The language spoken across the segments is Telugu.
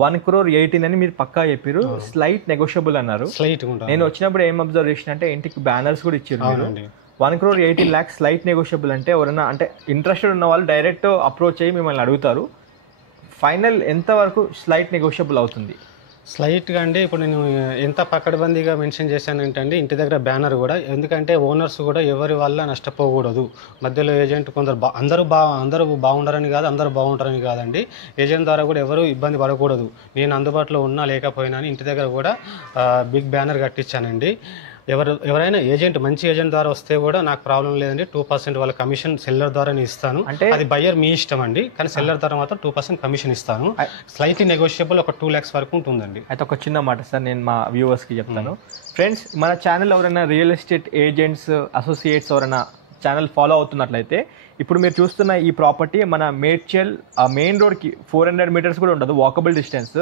1,18 అని మీరు పక్కా చెప్పారు. స్లైట్ నెగోషియబుల్ అన్నారు. నేను వచ్చినప్పుడు ఏం అబ్జర్వ్ చేసిన అంటే ఇంటికి బ్యానర్స్ కూడా ఇచ్చారు. 1,18,00,000 స్లైట్ నెగోషియబుల్ అంటే ఎవరైనా అంటే ఇంట్రెస్టెడ్ ఉన్న వాళ్ళు డైరెక్ట్ అప్రోచ్ అయ్యి మిమ్మల్ని అడుగుతారు. ఫైనల్ ఎంత వరకు స్లైట్ నెగోషియబుల్ అవుతుంది? స్లైట్గా అండి ఇప్పుడు నేను ఎంత పకడ్బందీగా మెన్షన్ చేశానంటే అండి ఇంటి దగ్గర బ్యానర్ కూడా, ఎందుకంటే ఓనర్స్ కూడా ఎవరి వల్ల నష్టపోకూడదు. మధ్యలో ఏజెంట్ కొందరు అందరూ బాగుండారని కాదు, అందరూ బాగుంటారని కాదండి. ఏజెంట్ ద్వారా కూడా ఎవరు ఇబ్బంది పడకూడదు. నేను అందుబాటులో ఉన్నా లేకపోయినా ఇంటి దగ్గర కూడా బిగ్ బ్యానర్ కట్టించానండి. ఎవరైనా ఏజెంట్ మంచి ఏజెంట్ ద్వారా వస్తే కూడా నాకు ప్రాబ్లం లేదండి. 2% వాళ్ళ కమిషన్ సెల్లర్ ద్వారా ఇస్తాను. అంటే అది బయ్యర్ మీ ఇష్టం అండి, కానీ సెల్లర్ ద్వారా మాత్రం 2% కమిషన్ ఇస్తాను. స్లైట్లీ నెగోషియబుల్ ఒక 2 lakhs వరకు ఉంటుందండి. అయితే ఒక చిన్న మాట సార్, నేను మా వ్యూవర్స్కి చెప్తాను. ఫ్రెండ్స్, మన ఛానల్ ఎవరైనా రియల్ ఎస్టేట్ ఏజెంట్స్ అసోసియేట్స్ ఎవరైనా ఛానల్ ఫాలో అవుతున్నట్లయితే ఇప్పుడు మీరు చూస్తున్న ఈ ప్రాపర్టీ మన మేడ్చల్ మెయిన్ రోడ్కి 400 meters కూడా ఉండదు, వాకబుల్ డిస్టెన్స్,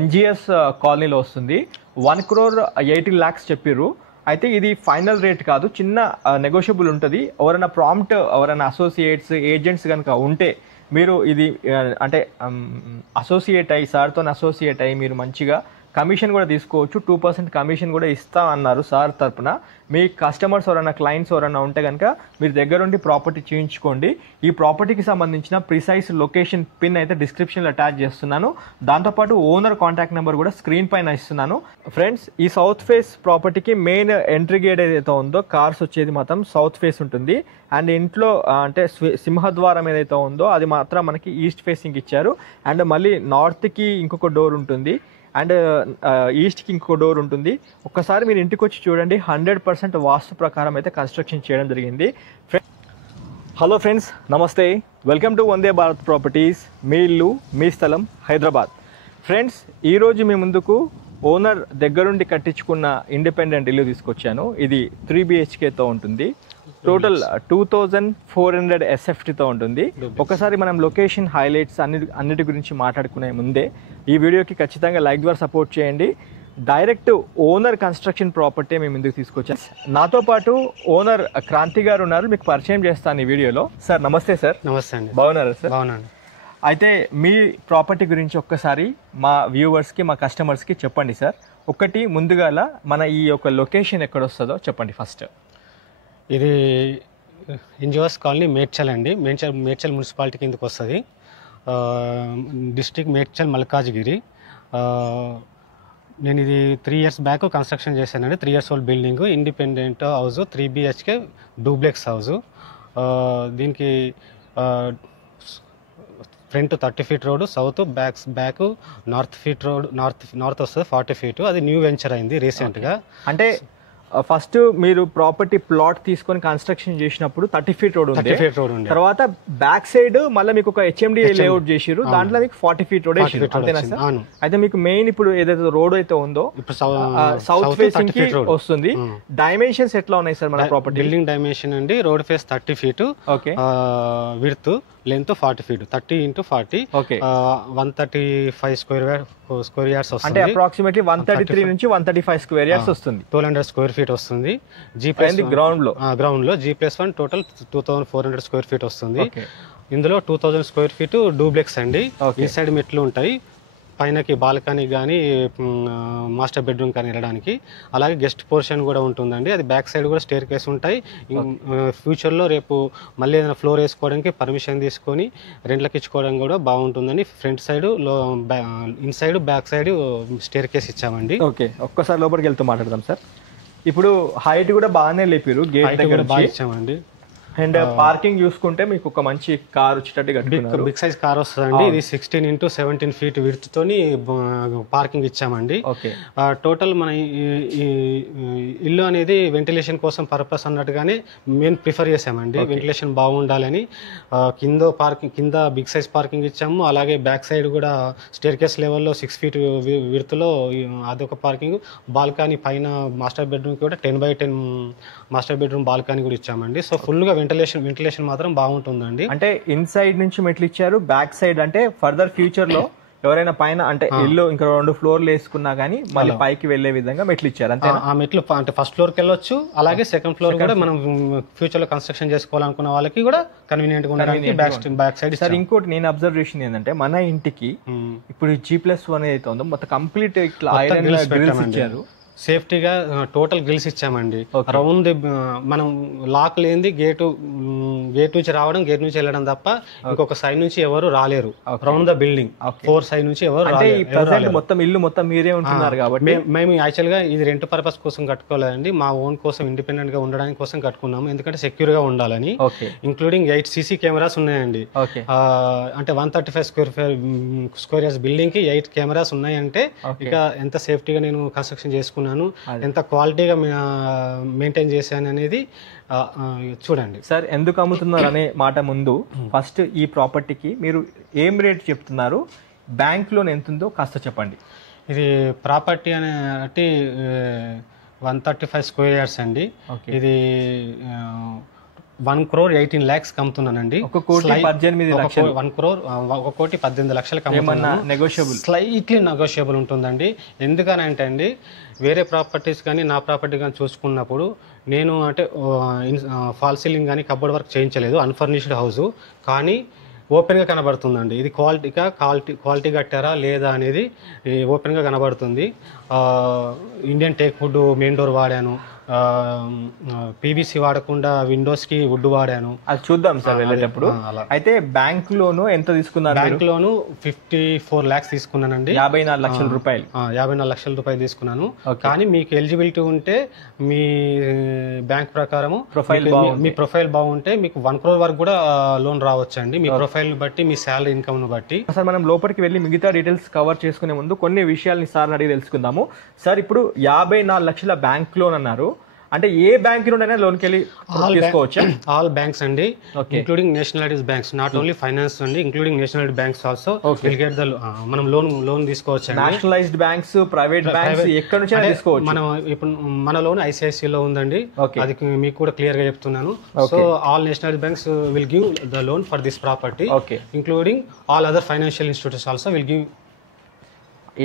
ఎన్జిఎస్ కాలనీలో వస్తుంది. 1,80,00,000 చెప్పారు. అయితే ఇది ఫైనల్ రేట్ కాదు, చిన్న నెగోషియబుల్ ఉంటుంది. ఎవరైనా ప్రాంప్ట్ ఎవరైనా అసోసియేట్స్ ఏజెంట్స్ కనుక ఉంటే మీరు ఇది అంటే అసోసియేట్ అయ్యి సార్తో అసోసియేట్ అయ్యి మీరు మంచిగా కమిషన్ కూడా తీసుకోవచ్చు. 2% కమిషన్ కూడా ఇస్తా అన్నారు సార్ తరపున. మీ కస్టమర్స్ ఎవరైనా క్లయింట్స్ ఎవరైనా ఉంటే కనుక మీరు దగ్గరుండి ప్రాపర్టీ చేయించుకోండి. ఈ ప్రాపర్టీకి సంబంధించిన ప్రిసైజ్ లొకేషన్ పిన్ అయితే డిస్క్రిప్షన్లో అటాచ్ చేస్తున్నాను. దాంతోపాటు ఓనర్ కాంటాక్ట్ నెంబర్ కూడా స్క్రీన్ పైన ఇస్తున్నాను. ఫ్రెండ్స్, ఈ సౌత్ ఫేస్ ప్రాపర్టీకి మెయిన్ ఎంట్రీ గేట్ ఏదైతే ఉందో కార్స్ వచ్చేది మాత్రం సౌత్ ఫేస్ ఉంటుంది. అండ్ ఇంట్లో అంటే సింహద్వారం ఏదైతే ఉందో అది మాత్రం మనకి ఈస్ట్ ఫేసింగ్ ఇచ్చారు. అండ్ మళ్ళీ నార్త్కి ఇంకొక డోర్ ఉంటుంది, అండ్ ఈస్ట్కి ఇంకో డోర్ ఉంటుంది. ఒక్కసారి మీరు ఇంటికి వచ్చి చూడండి. 100% వాస్తు ప్రకారం అయితే కన్స్ట్రక్షన్ చేయడం జరిగింది. హలో ఫ్రెండ్స్, నమస్తే, welcome to Vande Bharat properties. మీ ఇల్లు మీ స్థలం హైదరాబాద్. ఫ్రెండ్స్, ఈరోజు మీ ముందుకు ఓనర్ దగ్గరుండి కట్టించుకున్న ఇండిపెండెంట్ ఇల్లు తీసుకొచ్చాను. ఇది 3 BHKతో ఉంటుంది. టోటల్ 2,400 SFTతో ఉంటుంది. ఒకసారి మనం లొకేషన్ హైలైట్స్ అన్నిటి గురించి మాట్లాడుకునే ముందే ఈ వీడియోకి ఖచ్చితంగా లైక్ ద్వారా సపోర్ట్ చేయండి. డైరెక్ట్ ఓనర్ కన్స్ట్రక్షన్ ప్రాపర్టీ మేము ముందుకు తీసుకొచ్చాం. నాతో పాటు ఓనర్ క్రాంతి గారు ఉన్నారు, మీకు పరిచయం చేస్తాను ఈ వీడియోలో. సార్ నమస్తే. సార్ నమస్తే అండి. బాగున్నారా సార్? బాగున్నాను. అయితే మీ ప్రాపర్టీ గురించి ఒక్కసారి మా వ్యూవర్స్కి మా కస్టమర్స్కి చెప్పండి సార్. ఒకటి ముందుగాల మన ఈ యొక్క లొకేషన్ ఎక్కడ వస్తుందో చెప్పండి ఫస్ట్. ఇది ఎన్జిఓస్ కాలనీ మేడ్చల్ అండి. మేడ్చల్ మున్సిపాలిటీ కిందకి వస్తుంది. డిస్ట్రిక్ట్ మేడ్చల్ మల్కాజ్గిరి. నేను ఇది 3 years బ్యాక్ కన్స్ట్రక్షన్ చేశానండి. 3 years old building, independent house, 3 BHK duplex house. దీనికి front 30 feet road, south back north వస్తుంది 40 feet. అది న్యూ వెంచర్ అయింది రీసెంట్గా. అంటే ఫస్ట్ మీరు ప్రాపర్టీ ప్లాట్ తీసుకొని కన్స్ట్రక్షన్ చేసినప్పుడు 30 feet రోడ్ ఉంది. తర్వాత బ్యాక్ సైడ్ మళ్ళీ మీకు ఒక HMD లేఅవుట్ చేసిరు, దాంట్లో మీకు 40 feet రోడ్ వేసిరు. అంతేనా సార్? అయితే మీకు మెయిన్ ఇప్పుడు ఏదైతే రోడ్ అయితే ఉందో సౌత్ ఫేసింగ్ కి వస్తుంది. డైమెన్షన్స్ ఎట్లా ఉన్నాయి సార్ మన ప్రాపర్టీ? బిల్డింగ్ డైమెన్షన్ అండి, road face 30 feet, width length 40 feet, 30 into 40, 135 square yards వస్తుంది. అంటే అప్రాక్సిమేట్లీ 133 నుంచి 135 square yards వస్తుంది. 1200 square feet వస్తుంది. గ్రౌండ్ లో G+1 టోటల్ 2,400 square feet వస్తుంది. ఇందులో 2,000 square feet డూప్లెక్స్ అండి. ఈ సైడ్ మెట్లు ఉంటాయి, పైనకి బాల్కనీ కానీ మాస్టర్ బెడ్రూమ్ కానీ వెళ్ళడానికి. అలాగే గెస్ట్ పోర్షన్ కూడా ఉంటుందండి. అది బ్యాక్ సైడ్ కూడా స్టేర్ కేస్ ఉంటాయి. ఫ్యూచర్లో రేపు మళ్ళీ ఏదైనా ఫ్లోర్ వేసుకోవడానికి పర్మిషన్ తీసుకొని రెంట్లకు ఇచ్చుకోవడం కూడా బాగుంటుందని front side inside back side staircase ఇచ్చామండి. ఓకే, ఒక్కసారి లోపలికి వెళ్తూ మాట్లాడదాం సార్. ఇప్పుడు హైట్ కూడా బాగానే లేపారు, గేట్ దగ్గర బాగా ఇచ్చామండి. అండ్ పార్కింగ్ చూసుకుంటే మీకు ఒక మంచి కార్ వచ్చేటట్టు కట్టుకున్నారు. బిగ్ సైజ్ కార్ వస్తుందండి. ఇది 16 into 17 feet విడ్త్ తోని పార్కింగ్ ఇచ్చామండి. టోటల్ మన ఇల్లు అనేది వెంటిలేషన్ కోసం పర్పస్ అన్నట్టుగానే మేము ప్రిఫర్ చేసామండి. వెంటిలేషన్ బాగుండాలని కింద బిగ్ సైజ్ పార్కింగ్ ఇచ్చాము. అలాగే బ్యాక్ సైడ్ కూడా స్టేర్ కేస్ లెవెల్లో 6 feet విడ్త్లో అదొక పార్కింగ్. బాల్కనీ పైన మాస్టర్ బెడ్రూమ్ కూడా 10x10 మాస్టర్ బెడ్రూమ్ బాల్కనీ కూడా ఇచ్చామండి. సో ఫుల్గా వెంటిలేషన్ మాత్రం బాగుంటుందండి. అంటే ఇన్సైడ్ నుంచి మెట్లు ఇచ్చారు, బ్యాక్ సైడ్ అంటే ఫర్దర్ ఫ్యూచర్ లో ఎవరైనా పైన అంటే ఇల్లు ఇంకా 2 ఫ్లోర్లు వేసుకున్నా గానీ మళ్ళీ పైకి వెళ్లే విధంగా మెట్లు ఇచ్చారు అంతే. ఆ మెట్లు అంటే ఫస్ట్ ఫ్లోర్ కి వెళ్ళొచ్చు, అలాగే సెకండ్ ఫ్లోర్ కూడా మనం ఫ్యూచర్ లో కన్స్ట్రక్షన్ చేసుకోవాలనుకున్న వాళ్ళకి కూడా కన్వీనియంట్ గా ఉండడానికి బ్యాక్ సైడ్. సార్ ఇంకోటి నేను అబ్జర్వ్ చేసింది ఏంటంటే మన ఇంటికి ఇప్పుడు G+1 ఏదైతే ఉందో మొత్తం కంప్లీట్ ఇట్లా ఐరన్ గ్రిల్స్ ఇచ్చారు, సేఫ్టీగా టోటల్ గ్రిల్స్ ఇచ్చామండి. రౌండ్ మనం లాక్ లేనిది గేట్ నుంచి రావడం, గేట్ నుంచి వెళ్ళడం తప్ప ఇంకొక సైడ్ నుంచి ఎవరు రాలేరు. రౌండ్ ద బిల్డింగ్ 4 సైడ్ నుంచి ఎవరు మొత్తం ఇల్లు మొత్తం మీరే ఉంటున్నారు కాబట్టి మేము యాక్చువల్ గా ఇది రెంట్ పర్పస్ కోసం కట్టుకోలేదండి, మా ఓన్ కోసం ఇండిపెండెంట్ గా ఉండడానికి కోసం కట్టుకున్నాము. ఎందుకంటే సెక్యూర్ గా ఉండాలని. ఇంక్లూడింగ్ 8 CC కెమెరాస్ ఉన్నాయండి. అంటే 135 స్క్వేర్ యార్డ్స్ బిల్డింగ్ కి 8 కెమెరాస్ ఉన్నాయంటే ఇక ఎంత సేఫ్టీగా నేను కన్స్ట్రక్షన్ చేసుకున్నాను, ఎంత క్వాలిటీగా మెయింటైన్ చేశాను అనేది చూడండి. సార్ ఎందుకు అమ్ముతున్నారు అనే మాట ముందు ఫస్ట్ ఈ ప్రాపర్టీకి మీరు ఏం రేట్ చెప్తున్నారు, బ్యాంక్ లోన్ ఎంత ఉందో కాస్త చెప్పండి. ఇది ప్రాపర్టీ అనేది 135 స్క్వేర్ యార్డ్స్ అండి. ఇది 1,18,00,000 అమ్ముతున్నానండి. 1,18,00,000 నెగోషియబుల్, స్లైట్లీ నెగోషియబుల్ ఉంటుందండి. ఎందుకనంటే అండి వేరే ప్రాపర్టీస్ కానీ నా ప్రాపర్టీ కానీ చూసుకున్నప్పుడు నేను అంటే ఫాల్ సీలింగ్ కానీ కబోర్డ్ వర్క్ చేయించలేదు, అన్ఫర్నిష్డ్ హౌస్, కానీ ఓపెన్గా కనబడుతుందండి. ఇది క్వాలిటీ కట్టారా లేదా అనేది ఓపెన్గా కనబడుతుంది. Indian teak wood main door వాడాను, PVC వాడకుండా విండోస్ కి వుడ్ వాడాను. అది చూద్దాం సార్ వెళ్ళేటప్పుడు. అయితే బ్యాంక్ లోను ఎంత తీసుకున్నారు? బ్యాంక్ లోను 54 lakhs తీసుకున్నానండి. 54 లక్షల రూపాయలు. 54 లక్షల రూపాయలు తీసుకున్నాను. కానీ మీకు ఎలిజిబిలిటీ ఉంటే మీ బ్యాంక్ ప్రకారము మీ ప్రొఫైల్ బాగుంటే మీకు 1 crore వరకు కూడా లోన్ రావచ్చండి, మీ ప్రొఫైల్ బట్టి, మీ శాలరీ ఇన్కమ్ ను బట్టి. సార్ మనం లోపలికి వెళ్ళి మిగతా డీటెయిల్స్ కవర్ చేసుకునే ముందు కొన్ని విషయాల్ని సార్ అడిగి తెలుసుకుందాము. సార్ ఇప్పుడు 54 లక్షల బ్యాంక్ లోన్ అన్నారు, అంటే ఏ బ్యాంక్ నుండి లోన్కి వెళ్ళి తీసుకోవచ్చు? ఆల్ బ్యాంక్స్ అండి, including nationalised banks, not only finance అండి, including nationalised banks also will get the మనం లోన్ తీసుకోవచ్చు. నేషనలైజ్డ్ బ్యాంక్స్, ప్రైవేట్ బ్యాంక్స్ ఎక్కడ నుంచి తీసుకోవచ్చు? మనం ఇప్పుడు మన లోన్ ICICI లో ఉందండి, అది మీకు కూడా క్లియర్ గా చెప్తున్నాను. So all nationalised banks will give the loan for this property, including all other financial institutes also will give.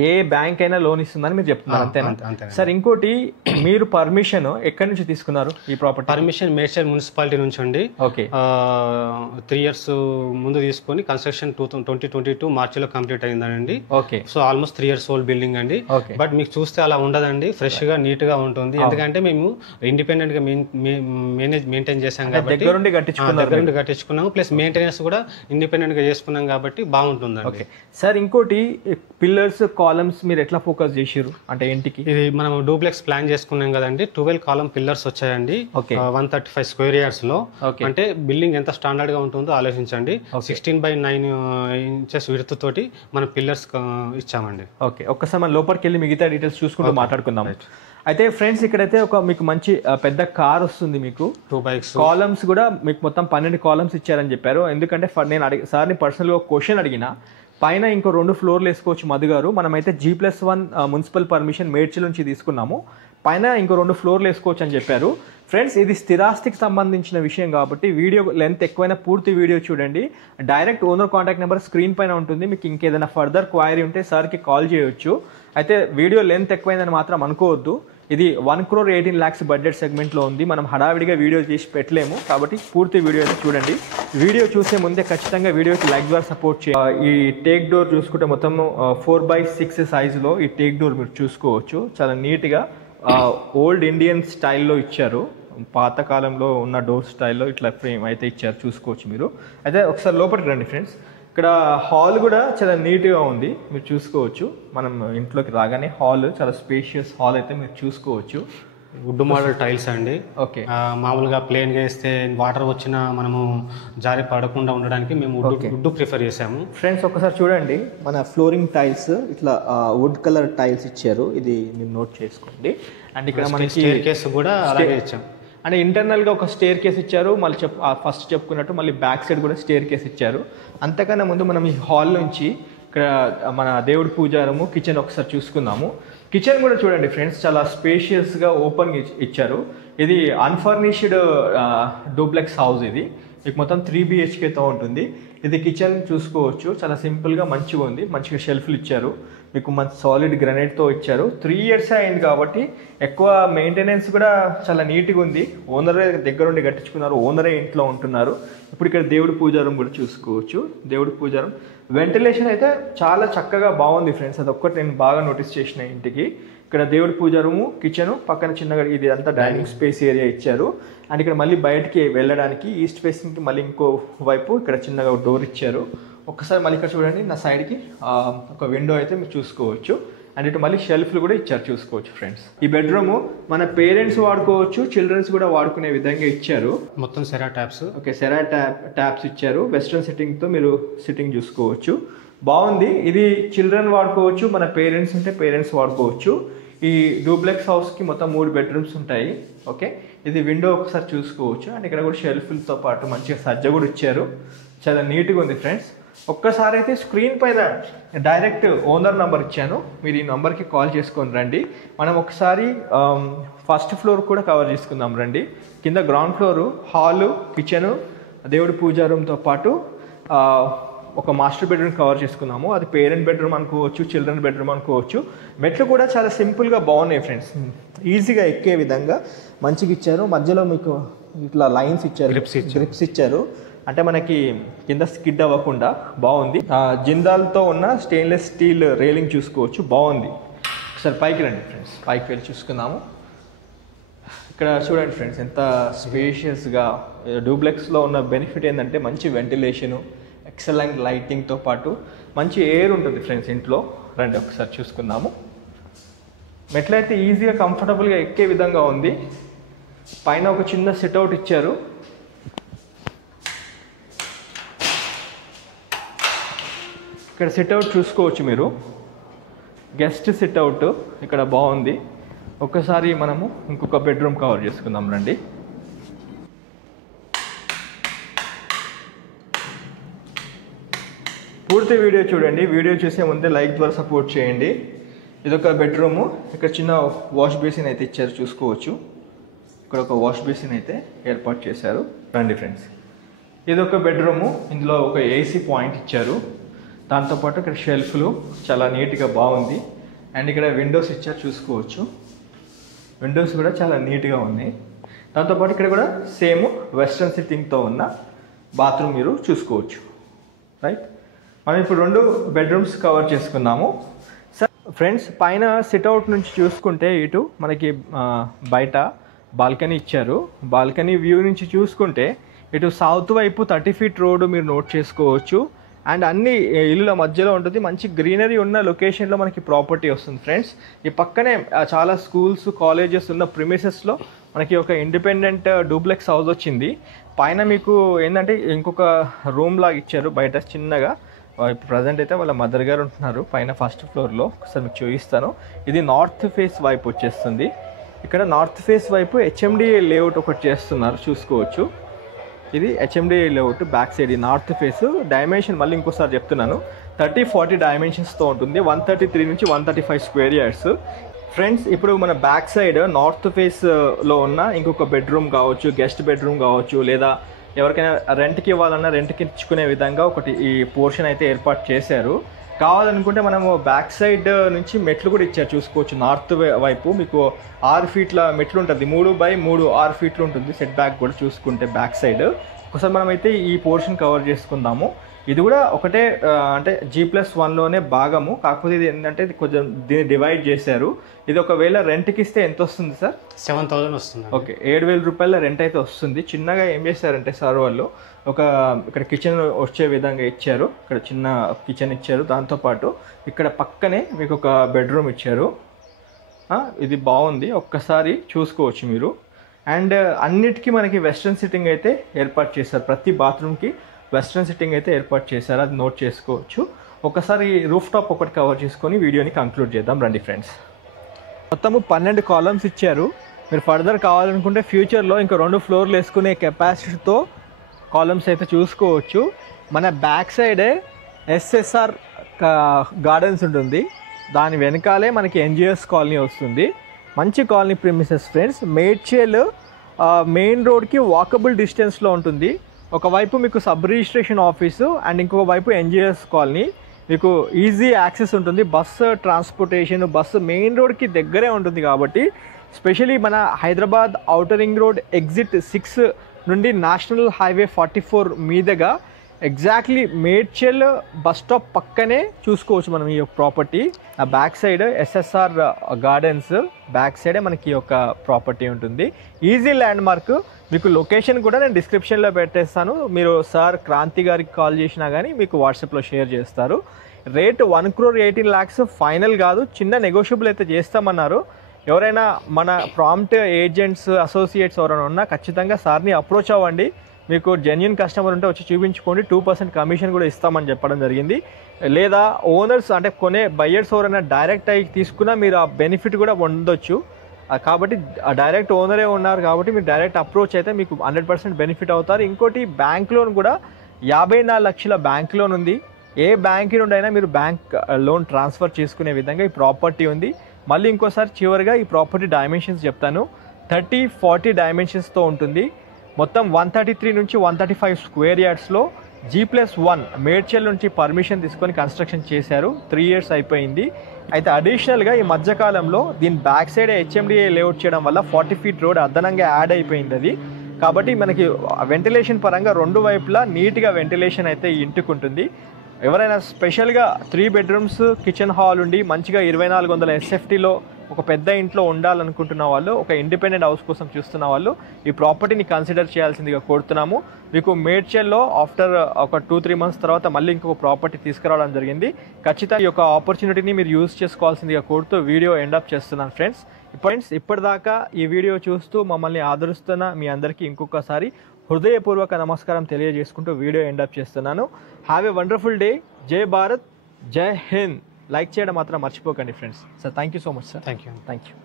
A bank అయినా లోన్ ఇస్తుందని మీరు చెప్తున్నారు అంతేనా? సార్ ఇంకోటి మీరు పర్మిషన్ ఎక్కడి నుంచి తీసుకున్నారు ఈ ప్రాపర్టీ? పర్మిషన్ మేడ్చల్ మున్సిపాలిటీ నుంచి అండి. 3 years ముందు తీసుకొని కన్స్ట్రక్షన్ 2022 మార్చిలో కంప్లీట్ అయిందండి. So almost 3 years old building అండి. బట్ మీకు చూస్తే అలా ఉండదండి, ఫ్రెష్ గా నీట్ గా ఉంటుంది. ఎందుకంటే మేము ఇండిపెండెంట్ గా మెయింటైన్ చేసాం కాబట్టి, దగ్గర నుండి కట్టించుకున్నాము. ప్లస్ మెయింటెనెన్స్ కూడా ఇండిపెండెంట్ గా చేసుకున్నాం కాబట్టి బాగుంటుంది. సార్ ఇంకోటి పిల్లర్స్, కాలమ్స్ మీరు ఎట్లా ఫోకస్ చేసారు అంటే ఇంటికి? ఇది మనం డూప్లెక్స్ ప్లాన్ చేసుకున్నాం కదండి, 12 column పిల్లర్స్ వచ్చాయండి 135 స్క్వేర్ యార్డ్స్ లో. అంటే బిల్డింగ్ ఎంత స్టాండర్డ్ గా ఉంటుందో ఆలోచించండి. 16/9 inches విడ్త్ తోటి మనం పిల్లర్స్ ఇచ్చామండి. ఒక్కసారి మనం లోపలికి వెళ్ళి మిగతా డీటెయిల్స్ చూసుకుంటూ మాట్లాడుకుందాం. అయితే ఫ్రెండ్స్ ఇక్కడైతే మీకు మంచి పెద్ద కార్ వస్తుంది, మీకు 2 bikes, కాలమ్స్ కూడా మీకు మొత్తం 12 columns ఇచ్చారని చెప్పారు. ఎందుకంటే నేను సార్ని పర్సనల్గా క్వశ్చన్ అడిగిన, పైన ఇంకో 2 ఫ్లోర్లు వేసుకోవచ్చు మధు గారు, మనమైతే G+1 మున్సిపల్ పర్మిషన్ మేడ్చల్ నుంచి తీసుకున్నాము, పైన ఇంకో 2 ఫ్లోర్లు వేసుకోవచ్చు అని చెప్పారు. ఫ్రెండ్స్ ఇది స్థిరాస్తికి సంబంధించిన విషయం కాబట్టి వీడియో లెంత్ ఎక్కువైనా పూర్తి వీడియో చూడండి. Direct owner contact number screen పైన ఉంటుంది, మీకు ఇంకేదైనా ఫర్దర్ క్వైరీ ఉంటే సార్కి కాల్ చేయొచ్చు. అయితే వీడియో లెంత్ ఎక్కువైందని మాత్రం అనుకోవద్దు, ఇది 1,18,00,000 బడ్జెట్ సెగ్మెంట్లో ఉంది, మనం హడావిడిగా వీడియో చేసి పెట్టలేము కాబట్టి పూర్తి వీడియో అయితే చూడండి. వీడియో చూసే ముందే ఖచ్చితంగా వీడియోకి లైక్ ద్వారా సపోర్ట్ చేయాలి. ఈ టేక్ డోర్ చూసుకుంటే మొత్తం 4/6 సైజులో ఈ టేక్ డోర్ మీరు చూసుకోవచ్చు, చాలా నీట్గా ఓల్డ్ ఇండియన్ స్టైల్లో ఇచ్చారు, పాతకాలంలో ఉన్న డోర్ స్టైల్లో ఇట్లా ఫ్రేమ్ అయితే ఇచ్చారు, చూసుకోవచ్చు మీరు. అయితే ఒకసారి లోపలికి రండి ఫ్రెండ్స్. ఇక్కడ హాల్ కూడా చాలా నీట్గా ఉంది, మీరు చూసుకోవచ్చు. మనం ఇంట్లోకి రాగానే హాల్ చాలా స్పేషియస్ హాల్ అయితే మీరు చూసుకోవచ్చు. వుడ్ మోడల్ టైల్స్ అండి. మామూలుగా ప్లేన్ గా వేస్తే వాటర్ వచ్చినా మనము జారి పడకుండా ఉండడానికి మేము వుడ్ ప్రిఫర్ చేసాము. ఫ్రెండ్స్ ఒకసారి చూడండి, మన ఫ్లోరింగ్ టైల్స్ ఇట్లా వుడ్ కలర్ టైల్స్ ఇచ్చారు, ఇది మీరు నోట్ చేసుకోండి. అండ్ ఇక్కడ మనకి స్టేర్ కేస్ కూడా అలాగే ఇచ్చాము. అంటే ఇంటర్నల్గా ఒక స్టేర్ కేస్ ఇచ్చారు, మళ్ళీ ఫస్ట్ చెప్పుకున్నట్టు మళ్ళీ బ్యాక్ సైడ్ కూడా స్టేర్ కేస్ ఇచ్చారు. అంతకన్నా ముందు మనం ఈ హాల్ నుంచి ఇక్కడ మన దేవుడి పూజారము, కిచెన్ ఒకసారి చూసుకుందాము. కిచెన్ కూడా చూడండి ఫ్రెండ్స్, చాలా స్పేషియస్గా ఓపెన్గా ఇచ్చారు. ఇది అన్ఫర్నిష్డ్ డూప్లెక్స్ హౌస్, ఇది మీకు మొత్తం 3 BHKతో ఉంటుంది. ఇది కిచెన్ చూసుకోవచ్చు, చాలా సింపుల్గా మంచిగా ఉంది, మంచిగా షెల్ఫ్లు ఇచ్చారు, మీకు మంచి సాలిడ్ గ్రనైట్తో ఇచ్చారు. 3 years అయింది కాబట్టి ఎక్కువ మెయింటెనెన్స్ కూడా చాలా నీట్గా ఉంది. ఓనరే దగ్గరుండి కట్టించుకున్నారు, ఓనరే ఇంట్లో ఉంటున్నారు. ఇప్పుడు ఇక్కడ దేవుడి పూజారం కూడా చూసుకోవచ్చు. దేవుడి పూజారం వెంటిలేషన్ అయితే చాలా చక్కగా బాగుంది ఫ్రెండ్స్, అదొక్కటి నేను బాగా నోటీస్ చేసిన. ఇంటికి ఇక్కడ దేవుడి పూజారము, కిచెను, పక్కన చిన్నగా ఇది అంతా డైనింగ్ స్పేస్ ఏరియా ఇచ్చారు. అండ్ ఇక్కడ మళ్ళీ బయటికి వెళ్ళడానికి ఈస్ట్ ఫేసింగ్కి మళ్ళీ ఇంకో వైపు ఇక్కడ చిన్నగా డోర్ ఇచ్చారు. ఒక్కసారి మళ్ళీ ఇక్కడ చూడండి, నా సైడ్కి ఒక విండో అయితే మీరు చూసుకోవచ్చు. అండ్ ఇటు మళ్ళీ షెల్ఫ్లు కూడా ఇచ్చారు, చూసుకోవచ్చు ఫ్రెండ్స్. ఈ బెడ్రూమ్ మన పేరెంట్స్ వాడుకోవచ్చు, చిల్డ్రన్స్ కూడా వాడుకునే విధంగా ఇచ్చారు. మొత్తం Cera taps, okay, Cera taps ఇచ్చారు. వెస్ట్రన్ సిట్టింగ్తో మీరు సిట్టింగ్ చూసుకోవచ్చు, బాగుంది. ఇది చిల్డ్రన్ వాడుకోవచ్చు, మన పేరెంట్స్ ఉంటే పేరెంట్స్ వాడుకోవచ్చు. ఈ డూప్లెక్స్ హౌస్కి మొత్తం 3 bedrooms ఉంటాయి. ఓకే, ఇది విండో ఒకసారి చూసుకోవచ్చు. అండ్ ఇక్కడ కూడా షెల్ఫ్లతో పాటు మంచిగా సజ్జ కూడా ఇచ్చారు, చాలా నీట్గా ఉంది ఫ్రెండ్స్. ఒక్కసారి అయితే స్క్రీన్ పైన డైరెక్ట్ ఓనర్ నెంబర్ ఇచ్చాను, మీరు ఈ నెంబర్కి కాల్ చేసుకొని రండి. మనం ఒకసారి ఫస్ట్ ఫ్లోర్ కూడా కవర్ చేసుకుందాం రండి. కింద గ్రౌండ్ ఫ్లోరు, హాలు, కిచెను, దేవుడి పూజారంతో పాటు ఒక మాస్టర్ బెడ్రూమ్ కవర్ చేసుకున్నాము. అది పేరెంట్ బెడ్రూమ్ అనుకోవచ్చు, చిల్డ్రన్ బెడ్రూమ్ అనుకోవచ్చు. మెట్లు కూడా చాలా సింపుల్గా బాగున్నాయి ఫ్రెండ్స్, ఈజీగా ఎక్కే విధంగా మంచిగా ఇచ్చారు. మధ్యలో మీకు ఇట్లా లైన్స్ ఇచ్చారు, గ్రిప్స్ ఇచ్చారు, అంటే మనకి కింద స్కిడ్ అవ్వకుండా బాగుంది. జిందాల్తో ఉన్న స్టెయిన్లెస్ స్టీల్ రైలింగ్ చూసుకోవచ్చు, బాగుంది. ఒకసారి పైకి రండి ఫ్రెండ్స్, పైకి వెళ్ళి చూసుకుందాము. ఇక్కడ చూడండి ఫ్రెండ్స్, ఎంత స్పేషియస్గా. డూప్లెక్స్లో ఉన్న బెనిఫిట్ ఏంటంటే మంచి వెంటిలేషను, ఎక్సలెంట్ లైటింగ్తో పాటు మంచి ఎయిర్ ఉంటుంది ఫ్రెండ్స్ ఇంట్లో. రండి ఒకసారి చూసుకుందాము. మెట్లయితే ఈజీగా కంఫర్టబుల్గా ఎక్కే విధంగా ఉంది. పైన ఒక చిన్న సిట్అవుట్ ఇచ్చారు. ఇక్కడ సిట్అవుట్ చూసుకోవచ్చు మీరు, గెస్ట్ సిట్అవుట్ ఇక్కడ బాగుంది. ఒక్కసారి మనము ఇంకొక బెడ్రూమ్ కవర్ చేసుకుందాం రండి. పూర్తి వీడియో చూడండి, వీడియో చూసే ముందే లైక్ ద్వారా సపోర్ట్ చేయండి. ఇదొక బెడ్రూము, ఇక్కడ చిన్న వాష్ బేసిన్ అయితే ఇచ్చారు, చూసుకోవచ్చు. ఇక్కడ ఒక వాష్ బేసిన్ అయితే ఏర్పాటు చేశారు. రండి ఫ్రెండ్స్, ఇదొక బెడ్రూము, ఇందులో ఒక ఏసీ పాయింట్ ఇచ్చారు. దాంతోపాటు ఇక్కడ షెల్ఫ్లు చాలా నీట్గా బాగుంది. అండ్ ఇక్కడ విండోస్ ఇచ్చారు, చూసుకోవచ్చు. విండోస్ కూడా చాలా నీట్గా ఉన్నాయి. దాంతోపాటు ఇక్కడ కూడా సేమ్ వెస్ట్రన్ సిట్టింగ్తో ఉన్న బాత్రూమ్ మీరు చూసుకోవచ్చు. రైట్, మనం ఇప్పుడు 2 bedrooms కవర్ చేసుకున్నాము. ఫ్రెండ్స్, పైన సిట్అవుట్ నుంచి చూసుకుంటే ఇటు మనకి బయట బాల్కనీ ఇచ్చారు. బాల్కనీ వ్యూ నుంచి చూసుకుంటే ఇటు సౌత్ వైపు 30 feet రోడ్డు మీరు నోట్ చేసుకోవచ్చు. అండ్ అన్ని ఇళ్ళ మధ్యలో ఉంటుంది, మంచి గ్రీనరీ ఉన్న లొకేషన్లో మనకి ప్రాపర్టీ వస్తుంది ఫ్రెండ్స్. ఈ పక్కనే చాలా స్కూల్స్, కాలేజెస్ ఉన్న ప్రిమిసెస్లో మనకి ఒక ఇండిపెండెంట్ డూప్లెక్స్ హౌస్ వచ్చింది. పైన మీకు ఏంటంటే ఇంకొక రూమ్ లాగా ఇచ్చారు బయట చిన్నగా. ఇప్పుడు ప్రజెంట్ అయితే వాళ్ళ మదర్ గారు ఉంటున్నారు పైన ఫస్ట్ ఫ్లోర్లో. ఒకసారి మీకు చూపిస్తాను. ఇది నార్త్ ఫేస్ వైపు వచ్చేస్తుంది. ఇక్కడ నార్త్ ఫేస్ వైపు హెచ్ఎండిఏ లేఅవుట్ ఒకటి చేస్తున్నారు, చూసుకోవచ్చు. ఇది హెచ్ఎండిఏ లేఅవుట్ బ్యాక్ సైడ్, ఈ నార్త్ ఫేస్. డైమెన్షన్ మళ్ళీ ఇంకోసారి చెప్తున్నాను, 30-40 డైమెన్షన్స్తో ఉంటుంది. 133 నుంచి 135 square yards. ఫ్రెండ్స్, ఇప్పుడు మన బ్యాక్ సైడ్ నార్త్ ఫేస్లో ఉన్న ఇంకొక బెడ్రూమ్ కావచ్చు, గెస్ట్ బెడ్రూమ్ కావచ్చు, లేదా ఎవరికైనా రెంట్కి ఇవ్వాలన్నా రెంట్కి ఇచ్చుకునే విధంగా ఒకటి ఈ పోర్షన్ అయితే ఏర్పాటు చేశారు. కావాలనుకుంటే మనము బ్యాక్ సైడ్ నుంచి మెట్లు కూడా ఇచ్చారు, చూసుకోవచ్చు. నార్త్ వైపు మీకు 6 feet మెట్లు ఉంటుంది, 3x3 6 feet ఉంటుంది. సెట్ బ్యాక్ కూడా చూసుకుంటే బ్యాక్ సైడ్. ఒకసారి మనమైతే ఈ పోర్షన్ కవర్ చేసుకుందాము. ఇది కూడా ఒకటే, అంటే G+1లోనే భాగము, కాకపోతే ఇది ఏంటంటే కొంచెం దీన్ని డివైడ్ చేశారు. ఇది ఒకవేళ రెంట్కి ఇస్తే ఎంత వస్తుంది సార్? 7,000 వస్తుంది. ఓకే, 7,000 రూపాయల రెంట్ అయితే వస్తుంది. చిన్నగా ఏం చేశారంటే సార్ వాళ్ళు ఇక్కడ కిచెన్ వచ్చే విధంగా ఇచ్చారు. ఇక్కడ చిన్న కిచెన్ ఇచ్చారు, దాంతోపాటు ఇక్కడ పక్కనే మీకు ఒక బెడ్రూమ్ ఇచ్చారు. ఇది బాగుంది, ఒక్కసారి చూసుకోవచ్చు మీరు. అండ్ అన్నిటికీ మనకి వెస్ట్రన్ సిట్టింగ్ అయితే ఏర్పాటు చేశారు. ప్రతి బాత్రూమ్కి వెస్ట్రన్ సిట్టింగ్ అయితే ఏర్పాటు చేశారు, అది నోట్ చేసుకోవచ్చు. ఒకసారి రూఫ్ టాప్ ఒకటి కవర్ చేసుకొని వీడియోని కంక్లూడ్ చేద్దాం రండి ఫ్రెండ్స్. మొత్తము 12 columns ఇచ్చారు. మీరు ఫర్దర్ కావాలనుకుంటే ఫ్యూచర్లో ఇంకా 2 floors వేసుకునే కెపాసిటీతో కాలమ్స్ అయితే చూసుకోవచ్చు. మన బ్యాక్ సైడే ఎస్ఎస్ఆర్ గార్డెన్స్ ఉంటుంది, దాని వెనకాలే మనకి ఎన్జిఎస్ కాలనీ వస్తుంది. మంచి colony premises friends. Medchal main రోడ్కి వాకబుల్ డిస్టెన్స్లో ఉంటుంది. ఒకవైపు మీకు సబ్ రిజిస్ట్రేషన్ ఆఫీసు అండ్ ఇంకొక వైపు ఎన్జిఎస్ కాలనీ. మీకు ఈజీ యాక్సెస్ ఉంటుంది, బస్సు ట్రాన్స్పోర్టేషన్, బస్సు మెయిన్ రోడ్కి దగ్గరే ఉంటుంది. కాబట్టి స్పెషలీ మన Hyderabad outer ring road exit 6 నుండి నేషనల్ హైవే 44 మీదుగా ఎగ్జాక్ట్లీ మేడ్చల్ బస్ స్టాప్ పక్కనే చూసుకోవచ్చు మనం ఈ యొక్క ప్రాపర్టీ. ఆ back side SSR gardens back సైడే మనకి ఈ యొక్క ప్రాపర్టీ ఉంటుంది. Easy land mark. మీకు లొకేషన్ కూడా నేను డిస్క్రిప్షన్లో పెట్టేస్తాను. మీరు సార్ క్రాంతి గారికి కాల్ చేసినా కానీ మీకు వాట్సాప్లో షేర్ చేస్తారు. రేట్ 1,18,00,000 ఫైనల్ కాదు, చిన్న నెగోషియబుల్ అయితే చేస్తామన్నారు. ఎవరైనా మన ప్రాంప్ట్ ఏజెంట్స్ అసోసియేట్స్ ఎవరైనా ఉన్నా ఖచ్చితంగా సార్ని అప్రోచ్ అవ్వండి. మీకు జెన్యున్ కస్టమర్ ఉంటే వచ్చి చూపించుకోండి, 2% కమిషన్ కూడా ఇస్తామని చెప్పడం జరిగింది. లేదా ఓనర్స్ అంటే కొనే బయ్యర్స్ ఎవరైనా డైరెక్ట్ అయ్యి తీసుకున్నా మీరు ఆ బెనిఫిట్ కూడా పొందొచ్చు. కాబట్టి డైరెక్ట్ ఓనరే ఉన్నారు కాబట్టి మీరు డైరెక్ట్ అప్రోచ్ అయితే మీకు 100% బెనిఫిట్ అవుతారు. ఇంకోటి బ్యాంక్ లోన్ కూడా 54 లక్షల బ్యాంక్ లోన్ ఉంది. ఏ బ్యాంక్ నుండి అయినా మీరు బ్యాంక్ లోన్ ట్రాన్స్ఫర్ చేసుకునే విధంగా ఈ ప్రాపర్టీ ఉంది. మళ్ళీ ఇంకోసారి చివరిగా ఈ ప్రాపర్టీ డైమెన్షన్స్ చెప్తాను. 30-40 డైమెన్షన్స్తో ఉంటుంది. మొత్తం 133 నుంచి 135 స్క్వేర్ యార్డ్స్లో G+1 మేడ్చల్ నుంచి పర్మిషన్ తీసుకొని కన్స్ట్రక్షన్ చేశారు. 3 years అయిపోయింది. అయితే అడిషనల్గా ఈ మధ్యకాలంలో దీని బ్యాక్ సైడ్ HMDA లేఅవుట్ చేయడం వల్ల 40 feet రోడ్ అదనంగా యాడ్ అయిపోయింది అది. కాబట్టి మనకి వెంటిలేషన్ పరంగా 2 వైపులా నీట్గా వెంటిలేషన్ అయితే ఈ ఇంటికి ఉంటుంది. ఎవరైనా స్పెషల్గా 3 bedrooms కిచెన్ హాల్ ఉండి మంచిగా 2400 SFTలో ఒక పెద్ద ఇంట్లో ఉండాలనుకుంటున్న వాళ్ళు, ఒక ఇండిపెండెంట్ హౌస్ కోసం చూస్తున్న వాళ్ళు ఈ ప్రాపర్టీని కన్సిడర్ చేయాల్సిందిగా కోరుతున్నాము. మీకు మేడ్చల్లో ఆఫ్టర్ ఒక 2-3 months తర్వాత మళ్ళీ ఇంకొక ప్రాపర్టీ తీసుకురావడం జరిగింది. ఖచ్చితంగా ఈ యొక్క ఆపర్చునిటీని మీరు యూజ్ చేసుకోవాల్సిందిగా కోరుతూ వీడియో ఎండప్ చేస్తున్నాను ఫ్రెండ్స్. ఇప్పటిదాకా ఈ వీడియో చూస్తూ మమ్మల్ని ఆదరిస్తున్న మీ అందరికీ ఇంకొకసారి హృదయపూర్వక నమస్కారం తెలియజేసుకుంటూ వీడియో ఎండప్ చేస్తున్నాను. Have a wonderful day. జై భారత్, జై హింద్. లైక్ చేయడం మాత్రం మర్చిపోకండి friends. Sir thank you so much sir. Thank you. Thank you.